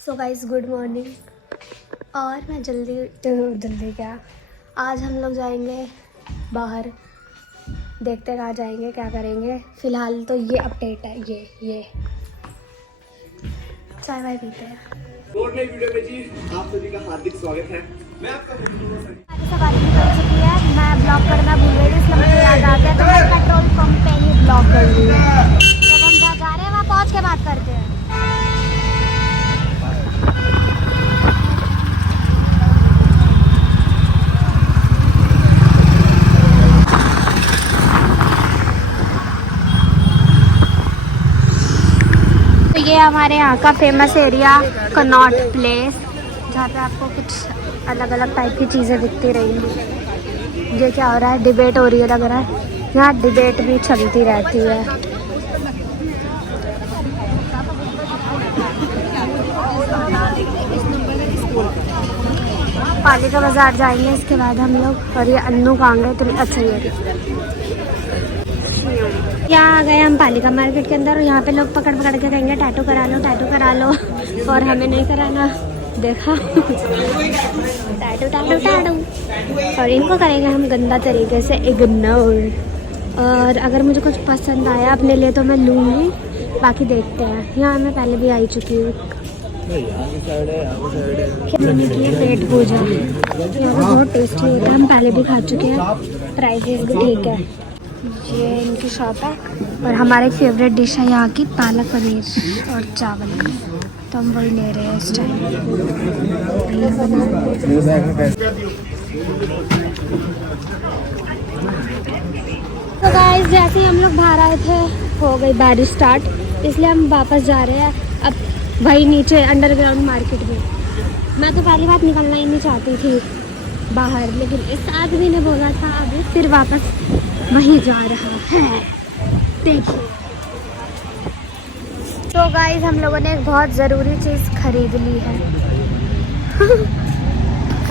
So guys good morning. और मैं जल्दी क्या, आज हम लोग जाएंगे बाहर, देखते कहाँ जाएंगे क्या करेंगे। फ़िलहाल तो ये अपडेट है, ये चाय वाय पीते हैं। वीडियो में जी आप सभी का हार्दिक स्वागत है। मैं आपका सवारी निकल चुकी है, मैं ब्लॉग करना भूल गई इसलिए मुझे याद आ गया, तो मैं पेट्रोल पंप पे ही ब्लॉग कर रही हूँ। तो हम जहाँ जा रहे हैं वहाँ पहुँच के बात करते हैं। तो ये हमारे यहाँ का फेमस एरिया कनॉट प्लेस, जहाँ पे आपको कुछ अलग अलग टाइप की चीज़ें दिखती रहेंगी। ये क्या हो रहा है, डिबेट हो रही है लग रहा है, यहाँ डिबेट भी चलती रहती है। पालिका बाजार जाएंगे इसके बाद हम लोग, और ये अन्नू कहाँ गए तो अच्छा ही यहाँ आ गए हम पालिका मार्केट के अंदर, और यहाँ पे लोग पकड़ के कहेंगे टैटू करा लो और हमें नहीं कराना, देखा टैटू और इनको करेंगे हम गंदा तरीके से इग्नोर। और अगर मुझे कुछ पसंद आया अपने लिए तो मैं लूँगी, बाकी देखते हैं। यहाँ मैं पहले भी आई चुकी हूँ। मैंने की है पेट पूजा, यहाँ पे बहुत टेस्टी होता है, हम पहले भी खा चुके हैं, प्राइसेस भी ठीक है। ये इनकी शॉप है, और हमारे फेवरेट डिश है यहाँ की पालक पनीर और चावल, तो हम वही ले रहे हैं इस टाइम। तो गाइस जैसे ही हम लोग बाहर आए थे हो गई बारिश स्टार्ट, इसलिए हम वापस जा रहे हैं अब वही नीचे अंडरग्राउंड मार्केट में। मैं तो पहली बात निकलना ही नहीं चाहती थी बाहर, लेकिन इस आदमी ने बोला था अभी फिर वापस वहीं जा रहा है, देखिए। तो गाइस हम लोगों ने एक बहुत ज़रूरी चीज़ खरीद ली है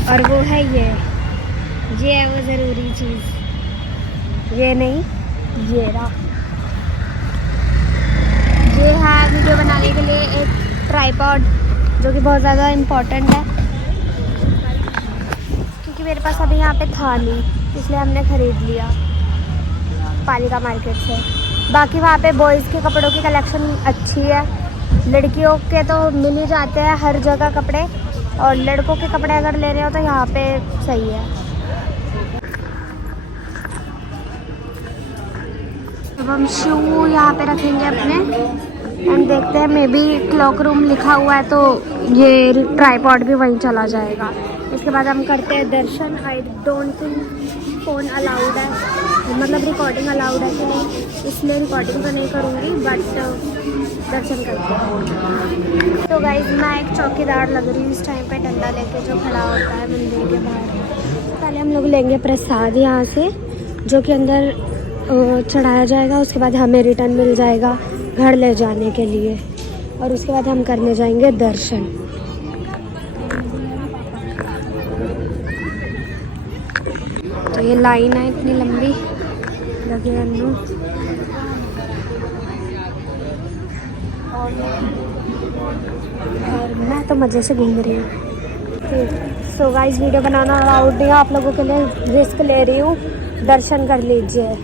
और वो है ये है वो ज़रूरी चीज़, ये नहीं ये रहा। ये है वीडियो बनाने के लिए एक ट्राइपॉड, जो कि बहुत ज़्यादा इम्पोर्टेंट है, क्योंकि मेरे पास अभी यहाँ पे था नहीं, इसलिए हमने ख़रीद लिया पालिका मार्केट से। बाकी वहाँ पे बॉयज़ के कपड़ों की कलेक्शन अच्छी है, लड़कियों के तो मिल ही जाते हैं हर जगह कपड़े, और लड़कों के कपड़े अगर ले रहे हो तो यहाँ पे सही है। अब हम शू यहाँ पे रखेंगे अपने, एंड देखते हैं, मे बी क्लॉक रूम लिखा हुआ है तो ये ट्राइपॉड भी वहीं चला जाएगा। इसके बाद हम करते हैं दर्शन। I don't think phone allowed है, मतलब रिकॉर्डिंग अलाउड है कि नहीं, इसलिए रिकॉर्डिंग तो नहीं करूँगी, बट दर्शन करते हैं। तो गाइस मैं एक चौकीदार लग रही हूँ इस टाइम पे, डंडा लेके जो खड़ा होता है मंदिर के बाहर। पहले हम लोग लेंगे प्रसाद यहाँ से, जो कि अंदर चढ़ाया जाएगा, उसके बाद हमें रिटर्न मिल जाएगा घर ले जाने के लिए, और उसके बाद हम करने जाएंगे दर्शन। तो ये लाइन है इतनी लंबी लगी अन्नू, और मैं तो मज़े से घूम रही हूँ। सो गाइस वीडियो बनाना अलाउड नहीं है आप लोगों के लिए, रिस्क ले रही हूँ, दर्शन कर लीजिए।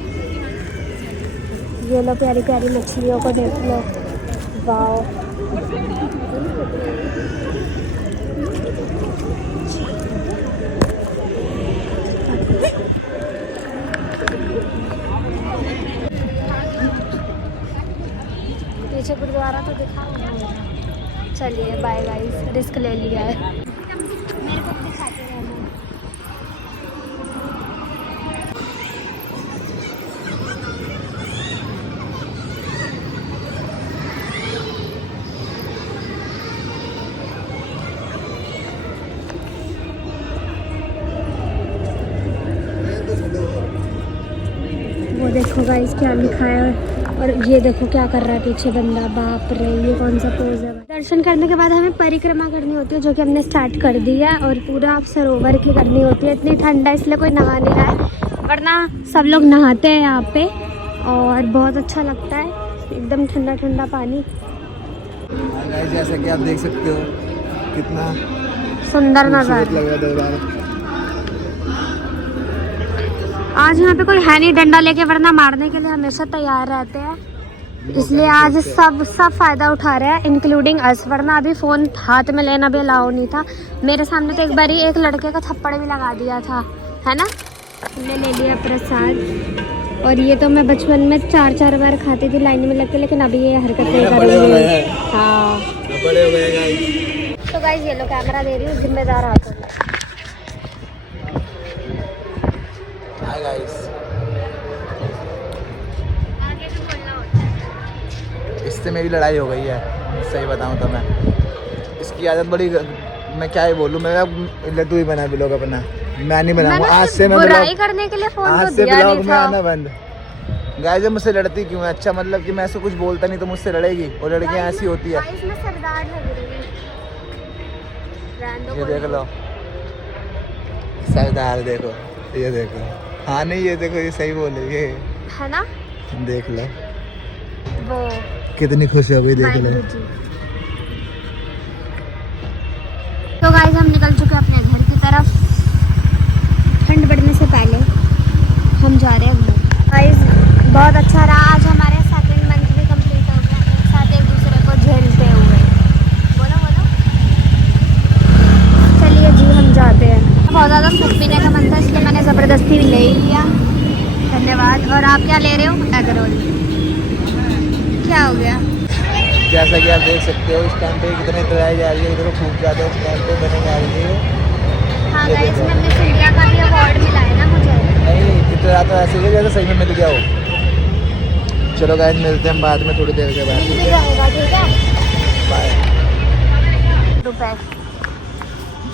ये लो प्यारी प्यारी मछलियों को देख लो, वाओ। पीछे गुरुद्वारा तो दिखा, चलिए बाय गाइस, रिस्क ले लिया है। मेरे को दिखाते रहना। वो देखो गाइस क्या लिखा है, और ये देखो क्या कर रहा है पीछे बंदा, बाप रे ये कौन सा पोज है। दर्शन करने के बाद हमें परिक्रमा करनी होती है, जो कि हमने स्टार्ट कर दी है, और पूरा सरोवर की करनी होती है। इतनी ठंड है इसलिए कोई नहा नहीं रहा है, वरना सब लोग नहाते हैं यहाँ पे, और बहुत अच्छा लगता है, एकदम ठंडा ठंडा पानी। जैसा कि आप देख सकते हो कितना सुंदर नजारा लग रहा दरबार। आज यहाँ पे कोई है नहीं डंडा लेके, वरना मारने के लिए हमेशा तैयार रहते हैं, इसलिए आज सब फायदा उठा रहे हैं इंक्लूडिंग अस, वरना अभी फोन हाथ में लेना भी अलाउ नहीं था। मेरे सामने तो एक बार ही एक लड़के का थप्पड़ भी लगा दिया था, है ना। हमने ले लिया प्रसाद, और ये तो मैं बचपन में 4 बार खाती थी लाइन में लग के, लेकिन अभी ये हरकत नहीं करूँगी। हाँ बड़े हो गए गाइस। तो गाइस ये लो कैमरा दे रही हूँ, जिम्मेदार हाथों में। हाय गाइस, आगे भी बोलना होता है। इससे मेरी लड़ाई हो गई है, सही बताऊं तो मैं। इसकी आदत बड़ी, मैं क्या ही बोलूं, मेरा लड्डू ही बना ब्लॉग अपना, मैं नहीं बनाऊंगा आज से। मैं बुराई करने के लिए फोन आज तो से दिया ब्लॉग नहीं में था। आना बंद। गाइस ये मुझसे लड़ती क्यों है? अच्छा मतलब कि मैं ऐसे कुछ बोलता नहीं तो मुझसे लड़ेगी, और लड़कियां ऐसी होती है। गाइस मैं सरदार लग रही हूँ। ये देख लो सरदार, देखो ये देखो। हाँ नहीं ये देखो, ये सही बोल रही है, है ना। देख लो वो कितनी खुश हो गई, देख लो। वाहिगुरु जी। तो गाइस हम निकल चुके हैं अपने घर की तरफ, ठंड बढ़ने से पहले हम जा रहे हैं घर। गाइस बहुत अच्छा रहा आज, हमारे 2nd मंथ भी कंप्लीट हो गया एक साथ एक दूसरे को झेलते हुए। बोलो बोलो। चलिए जी हम जाते हैं। बहुत ज़्यादा सूप पीने का मन था, इसलिए मैंने ज़बरदस्ती ले ही लिया। धन्यवाद। और आप क्या ले रहे हो? Egg roll. क्या हो गया? जैसा कि आप देख सकते हो इस टाइम पे कितने तैयारी जा रही है, इधर खूब ज़्यादा इस टाइम पे बने जा रही है। हाँ गाइस में अपने इंडिया का भी अवार्ड मिला है ना मुझे। नहीं कितना तो ऐसे ही जैसे सही में मिल गया हो। चलो गाइस मिलते हैं बाद में, थोड़ी देर के बाद। मिल भी जाएगा, ठीक है। बाय। रुपए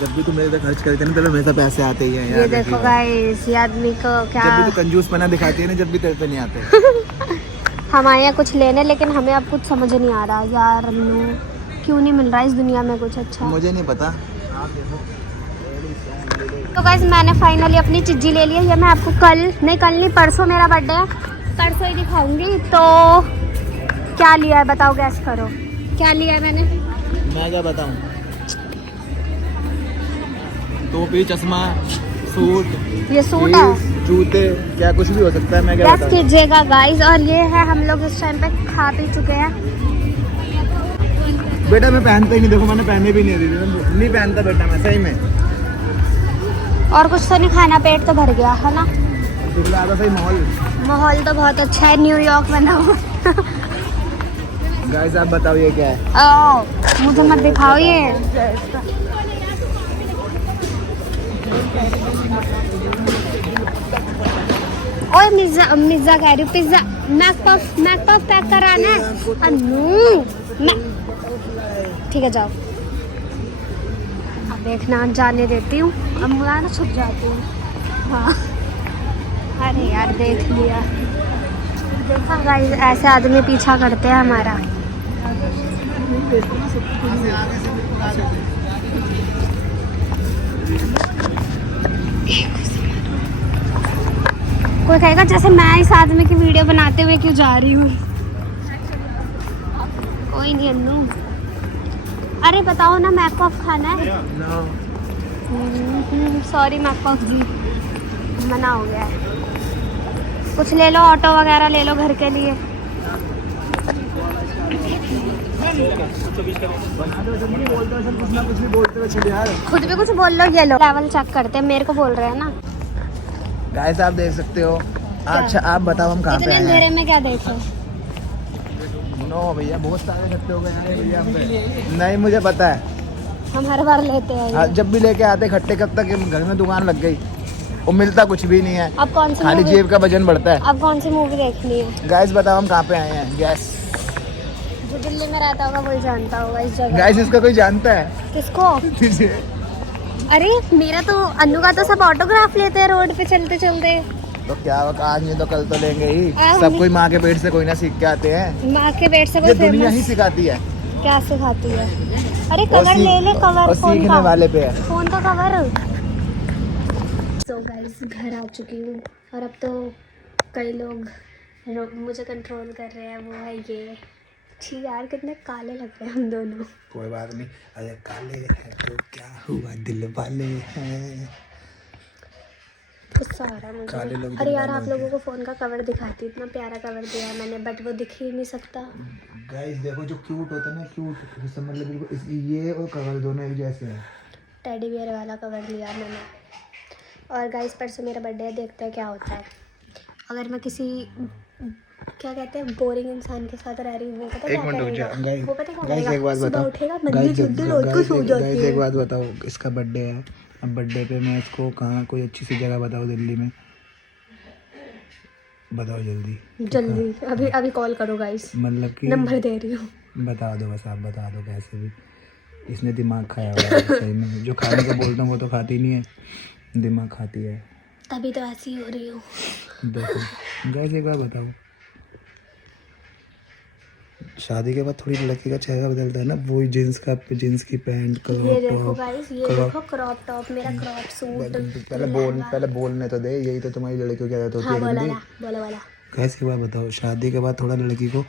जब भी तुम मेरे पे खर्च करते ना तो मेरे पे पैसे आते ही हैं यार। ये देखो गाइस, ये आदमी को क्या, जब भी तू कंजूसपना दिखाती है ना, जब भी तेरे पे नहीं आते। हम आए हैं कुछ लेने, लेकिन हमें अब कुछ समझ नहीं आ रहा यार, अनु क्यों नहीं मिल रहा इस दुनिया में कुछ अच्छा। मुझे नहीं पता। तो गाइस मैंने फाइनली अपनी चिज्जी ले ली है। ये मैं आपको कल नहीं परसों मेरा बर्थडे है, परसों ही दिखाऊंगी। तो क्या लिया है बताओ, गैस करो क्या लिया है मैंने। मैं क्या बताऊं, टोपी, चश्मा, सूट, ये सूट है, जूते, क्या कुछ भी हो सकता है। मैं क्या गैस बताऊं। कीजिएगा गाइस। और ये है, हम लोग इस टाइम पे खा पी चुके हैं। बेटा मैं पहनता ही नहीं, देखो मैंने पहने भी नहीं पहनता बेटा मैं, सही में। और कुछ तो नहीं खाना, पेट तो भर गया है ना। दिखला था सही माहौल तो बहुत अच्छा है, न्यूयॉर्क बना हुआ। गाइस आप बताओ ये क्या है? मुझे मत दिखाओ ये। ओए मिर्जा कह रही हूँ, पिज्जा मैक पफ पैक कराना है। अनु ठीक है जाओ, अब देखना जाने देती हूँ। अब मुझे ना छुप जाती हूँ। हाँ अरे यार देख लिया, देखा गाइस, ऐसे आदमी पीछा करते हैं हमारा। कोई कहेगा जैसे मैं इस आदमी की वीडियो बनाते हुए क्यों जा रही हूँ। कोई नहीं अन्नू। अरे बताओ ना, मैक पफ खाना है? सॉरी मैक पफ जी, मना हो गया है। कुछ ले लो, ऑटो वगैरह ले लो घर के लिए। खुद भी कुछ बोल लो। ये लो ट्रैवल चेक करते हैं, मेरे को बोल रहे हैं ना। गाइस आप देख सकते हो। अच्छा आप बताओ हम कहाँ पे इतने आए अंधेरे हैं? में क्या देखे? नो भैया बहुत सारे खट्टे हो गए हैं भैया हम पे। नहीं मुझे पता है, हम हर बार लेते हैं ये। जब भी लेके आते खट्टे, कब तक घर में दुकान लग गई, वो मिलता कुछ भी नहीं है, अब कौन सी खाली मूवी, जेब का वजन बढ़ता है। अब कौन सी मूवी देखनी है? गाइस बताओ हम कहाँ पे आए हैं? गैस जो दिल्ली में रहता होगा वही जानता होगा इस जगह। गाइस इसका कोई जानता है? किसको? अरे मेरा तो, अन्नू का तो सब ऑटोग्राफ लेते हैं रोड पे चलते चलते। तो क्या आज नहीं तो कल तो लेंगे ही। हम- सब कोई माँ के पेट से कोई ना सीख के आते हैं, माँ के पेट से ये कोई दुनिया ही फेमस सिखाती है। क्या सिखाती है? अरे और कवर ले ले, और कवर फोन सीखने का, वाले पे है। फोन का कवर। तो गाइस घर आ चुकी हूँ, और अब तो कई लोग मुझे कंट्रोल कर रहे हैं। वो है ये छी यार कितने काले लग रहे हैं हम दोनों। कोई बात नहीं, अरे काले हैं तो क्या हुआ, दिल वाले हैं। गुस्सा आ रहा है काले लोग मुझे। दिल अरे यार वाले आप होते लोगों को फ़ोन का कवर दिखाती, इतना प्यारा कवर दिया है मैंने, बट वो दिख ही नहीं सकता। गाइस देखो जो क्यूट होता है ना, क्यूट जैसे मतलब बिल्कुल ये और कवर दोनों एक जैसे हैं। टेडी बियर वाला कवर लिया मैंने। और गाइस परसों मेरा बर्थडे है, देखते हैं क्या होता है। अगर मैं किसी क्या कहते हैं बोरिंग इंसान के साथ रह रही हूँ, वो पता क्या करेगा, वो पता क्या करेगा, एक बात सुबह बताओ उठेगा मंदी जुद्दी रात को सो जाती गाइस, है। एक बात बताओ, इसका बर्थडे है, अब बर्थडे पे मैं इसको कहाँ कोई अच्छी सी जगह बताओ दिल्ली में, बताओ जल्दी जल्दी अभी अभी कॉल करो गाइस, मतलब कि नंबर दे रही हूँ। बता दो, बस आप बता दो कैसे भी। इसने दिमाग खाया हुआ है सही में, जो खाने को बोलता हूँ वो तो खाती नहीं है, दिमाग खाती है। तभी तो ऐसी हो रही हूँ। देखो गाइस एक बार बताओ, शादी के बाद थोड़ी लड़की का चेहरा बदलता है ना, वो जीन्स की पैंट, ये क्रॉप देखो टॉप। गाइस, ये देखो क्रॉप टॉप, मेरा क्रॉप सूट। पहले बोलने तो दे, यही तो तुम्हारी लड़कियों की आदत होती हाँ है बोला गंदी। ला, बोला वाला। कैसी बात बताओ, शादी के बाद थोड़ा लड़की को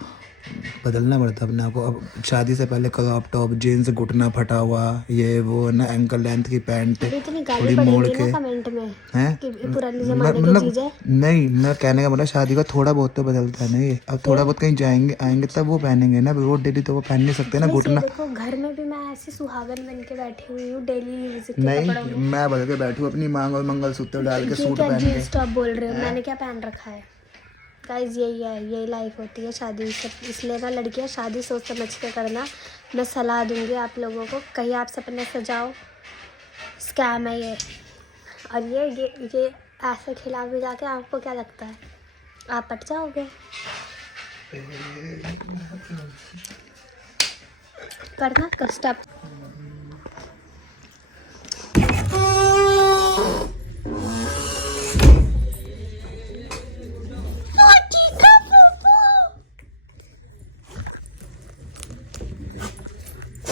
बदलना पड़ता है अपने आप को। अब शादी से पहले क्रॉप टॉप, जीन्स, घुटना फटा हुआ, ये वो ना, एंकल लेंथ की पैंट अभी इतनी गाली थोड़ी मोड़ पड़ेगी के, ना कमेंट में हैं कि पुराने जमाने की मतलब चीज़ है। नहीं, मैं कहने का मतलब शादी का थोड़ा बहुत तो बदलता है ना ये। अब थोड़ा बहुत कहीं जाएंगे आएंगे तब वो पहनेंगे ना, रोज डेली तो वो पहन नहीं सकते ना वैसे घुटना। देखो घर में भी मैं ऐसी सुहागन बन के बैठी हुई हूँ डेली यूज के कपड़ों नहीं, में। मैं बदल के बैठू अपनी मांग और मंगलसूत्र डाल के, ये सूट क्या पहन के। जीन्स टॉप बोल रहे हो, मैंने क्या पहन रखा है गाइस, यही है, यही लाइफ होती है शादी। इसलिए ना लड़कियां शादी सोच समझ के करना, मैं सलाह दूंगी आप लोगों को। कहीं आप सपने सजाओ, स्कैम है ये। और ये ऐसे खिला भी जाके आपको क्या लगता है आप पट जाओगे। करना स्टेप।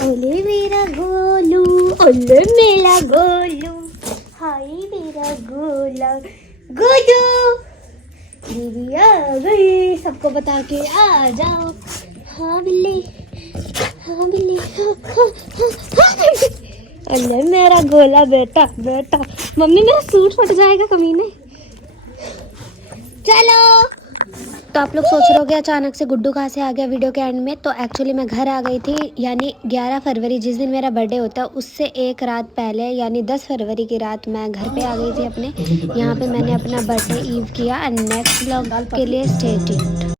ओले मेरा गोलू, ओले मेरा गोलू, हाय मेरा गोला गोलू, दीदी आ गई, सबको बता के आ जाओ। हाँ बिल्ली, हाँ बिल्ली, ओले मेरा गोला बेटा बेटा। मम्मी मेरा सूट फट जाएगा कमीने। चलो तो आप लोग सोच रहे होगे अचानक से गुड्डू कहाँ से आ गया वीडियो के एंड में। तो एक्चुअली मैं घर आ गई थी, यानी 11 फरवरी जिस दिन मेरा बर्थडे होता है उससे एक रात पहले, यानी 10 फरवरी की रात मैं घर पे आ गई थी अपने। यहाँ पे मैंने अपना बर्थडे ईव किया। एंड नेक्स्ट व्लॉग के लिए स्टे ट्यून्ड।